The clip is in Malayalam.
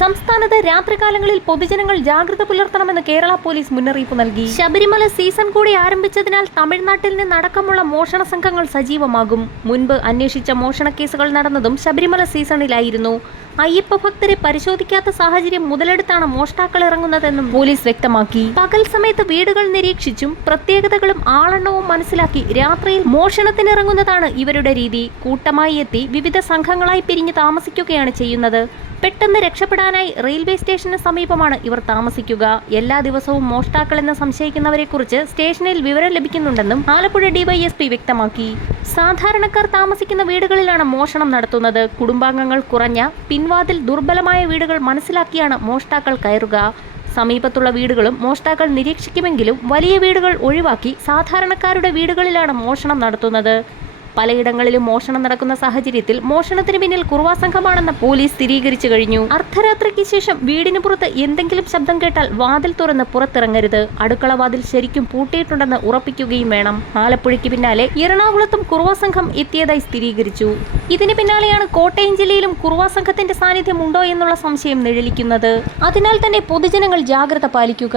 സംസ്ഥാനത്ത് രാത്രികാലങ്ങളിൽ പൊതുജനങ്ങൾ ജാഗ്രത പുലർത്തണമെന്ന് കേരള പോലീസ് മുന്നറിയിപ്പ് നൽകി. ശബരിമല സീസൺ കൂടി ആരംഭിച്ചതിനാൽ തമിഴ്നാട്ടിൽ നിന്നടക്കമുള്ള മോഷണ സംഘങ്ങൾ സജീവമാകും. മുൻപ് അന്വേഷിച്ച മോഷണ കേസുകൾ നടന്നതും ശബരിമല സീസണിലായിരുന്നു. അയ്യപ്പ ഭക്തരെ പരിശോധിക്കാത്ത സാഹചര്യം മുതലെടുത്താണ് മോഷ്ടാക്കൾ ഇറങ്ങുന്നതെന്നും പോലീസ് വ്യക്തമാക്കി. പകൽ സമയത്ത് വീടുകൾ നിരീക്ഷിച്ചും പ്രത്യേകതകളും ആളെണ്ണവും മനസ്സിലാക്കി രാത്രിയിൽ മോഷണത്തിനിറങ്ങുന്നതാണ് ഇവരുടെ രീതി. കൂട്ടമായി എത്തി വിവിധ സംഘങ്ങളായി പിരിഞ്ഞ് താമസിക്കുകയാണ് ചെയ്യുന്നത്. പെട്ടെന്ന് രക്ഷപ്പെടാനായി റെയിൽവേ സ്റ്റേഷന് സമീപമാണ് ഇവർ താമസിക്കുക. എല്ലാ ദിവസവും മോഷ്ടാക്കളെന്ന് സംശയിക്കുന്നവരെക്കുറിച്ച് സ്റ്റേഷനിൽ വിവരം ലഭിക്കുന്നുണ്ടെന്നും ആലപ്പുഴ ഡിവൈഎസ്പി വ്യക്തമാക്കി. സാധാരണക്കാർ താമസിക്കുന്ന വീടുകളിലാണ് മോഷണം നടത്തുന്നത്. കുടുംബാംഗങ്ങൾ കുറഞ്ഞ പിൻവാതിൽ ദുർബലമായ വീടുകൾ മനസ്സിലാക്കിയാണ് മോഷ്ടാക്കൾ കയറുക. സമീപത്തുള്ള വീടുകളും മോഷ്ടാക്കൾ നിരീക്ഷിക്കുമെങ്കിലും വലിയ വീടുകൾ ഒഴിവാക്കി സാധാരണക്കാരുടെ വീടുകളിലാണ് മോഷണം നടത്തുന്നത്. പലയിടങ്ങളിലും മോഷണം നടക്കുന്ന സാഹചര്യത്തിൽ മോഷണത്തിന് പിന്നിൽ കുറുവാ സംഘമാണെന്ന് പോലീസ് സ്ഥിരീകരിച്ചു കഴിഞ്ഞു. അർദ്ധരാത്രിക്ക് ശേഷം വീടിന് പുറത്ത് എന്തെങ്കിലും ശബ്ദം കേട്ടാൽ വാതിൽ തുറന്ന് പുറത്തിറങ്ങരുത്. അടുക്കള വാതിൽ ശരിക്കും പൂട്ടിയിട്ടുണ്ടെന്ന് ഉറപ്പിക്കുകയും വേണം. ആലപ്പുഴയ്ക്ക് പിന്നാലെ എറണാകുളത്തും കുറുവാ സംഘം എത്തിയതായി സ്ഥിരീകരിച്ചു. ഇതിന് പിന്നാലെയാണ് കോട്ടയം ജില്ലയിലും കുറുവാ സംഘത്തിന്റെ സാന്നിധ്യം ഉണ്ടോ എന്നുള്ള സംശയം നിഴലിക്കുന്നത്. അതിനാൽ തന്നെ പൊതുജനങ്ങൾ ജാഗ്രത പാലിക്കുക.